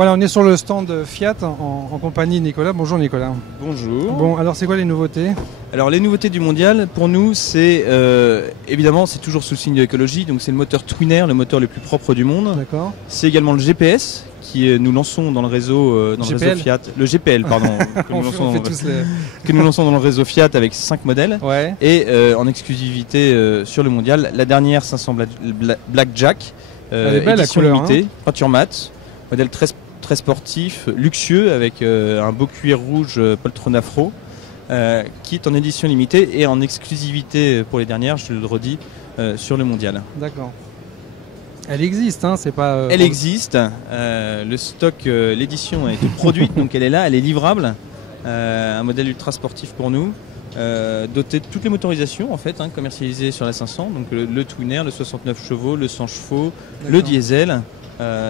Voilà, on est sur le stand Fiat en compagnie de Nicolas. Bonjour Nicolas. Bonjour. Bon, alors c'est quoi les nouveautés? Alors les nouveautés du mondial, pour nous, c'est évidemment, c'est toujours sous le signe de l'écologie, donc c'est le moteur Twin Air, le moteur le plus propre du monde. D'accord. C'est également le GPS qui nous lançons dans le réseau, réseau Fiat. Le GPL, pardon. Que nous lançons dans le réseau Fiat avec 5 modèles. Ouais. Et en exclusivité sur le mondial, la dernière 500 Blackjack, édition limitée, peinture mat, modèle très sportif, luxueux, avec un beau cuir rouge poltron afro, qui est en édition limitée et en exclusivité pour les dernières, je le redis, sur le mondial. D'accord. Elle existe, hein, c'est pas... Elle existe, le stock, l'édition a été produite, donc elle est là, elle est livrable, un modèle ultra sportif pour nous, doté de toutes les motorisations en fait, hein, commercialisées sur la 500, donc le Twin Air, le 69 chevaux, le 100 chevaux, le diesel.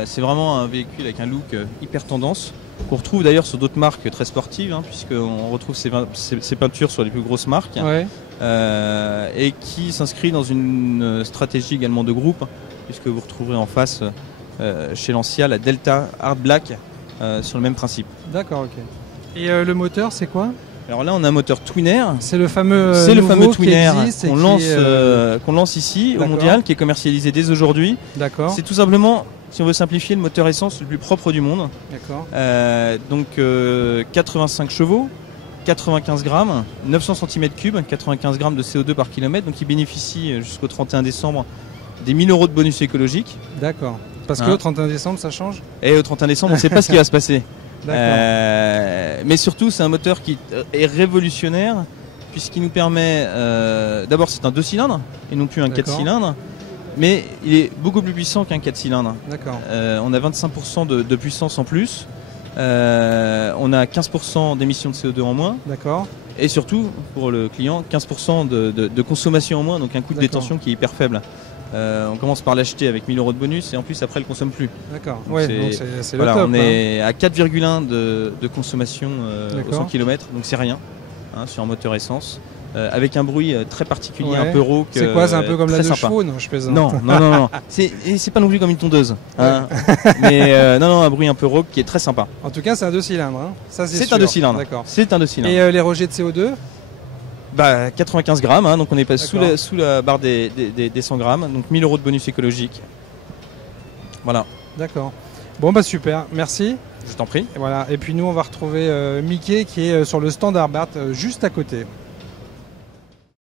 C'est vraiment un véhicule avec un look hyper tendance, qu'on retrouve d'ailleurs sur d'autres marques très sportives, hein, puisqu'on retrouve ces peintures sur les plus grosses marques, ouais. Et qui s'inscrit dans une stratégie également de groupe, puisque vous retrouverez en face chez Lancia la Delta Hard Black sur le même principe. D'accord, ok. Et le moteur, c'est quoi? Alors là, on a un moteur Twin Air. C'est le fameux Twin Air qu'on lance ici au mondial, qui est commercialisé dès aujourd'hui. D'accord. C'est tout simplement, si on veut simplifier, le moteur essence le plus propre du monde. D'accord. Donc 85 chevaux, 95 grammes, 900 cm3, 95 grammes de CO2 par kilomètre. Donc il bénéficie jusqu'au 31 décembre des 1000 € de bonus écologique. D'accord. Parce qu'au 31 décembre, ça change? Et au 31 décembre, on ne sait pas ce qui va se passer. Mais surtout, c'est un moteur qui est révolutionnaire, puisqu'il nous permet... D'abord, c'est un 2 cylindres, et non plus un 4 cylindres. Mais il est beaucoup plus puissant qu'un 4 cylindres. D'accord. On a 25% de puissance en plus. On a 15% d'émissions de CO2 en moins. D'accord. Et surtout, pour le client, 15% de consommation en moins, donc un coût de détention qui est hyper faible. On commence par l'acheter avec 1000 € de bonus et en plus après elle ne consomme plus. D'accord, ouais, c'est voilà, le top. On est à 4,1 de consommation au 100 km, donc c'est rien, hein, sur un moteur essence. Avec un bruit très particulier, un peu rauque. C'est quoi? C'est un peu comme la de chevaux? Non, je plaisante. Non. C'est pas non plus comme une tondeuse. Hein. Mais non, un bruit un peu rauque qui est très sympa. En tout cas, c'est un 2 cylindres. Hein. C'est un 2 cylindres. D'accord. C'est un 2 cylindres. Et les rejets de CO2? 95 grammes, hein, donc on est pas sous la barre des 100 grammes, donc 1000 € de bonus écologique. Voilà. D'accord. Bon bah super, merci. Je t'en prie. Et voilà. Et puis nous on va retrouver Mickey qui est sur le stand Arbart juste à côté.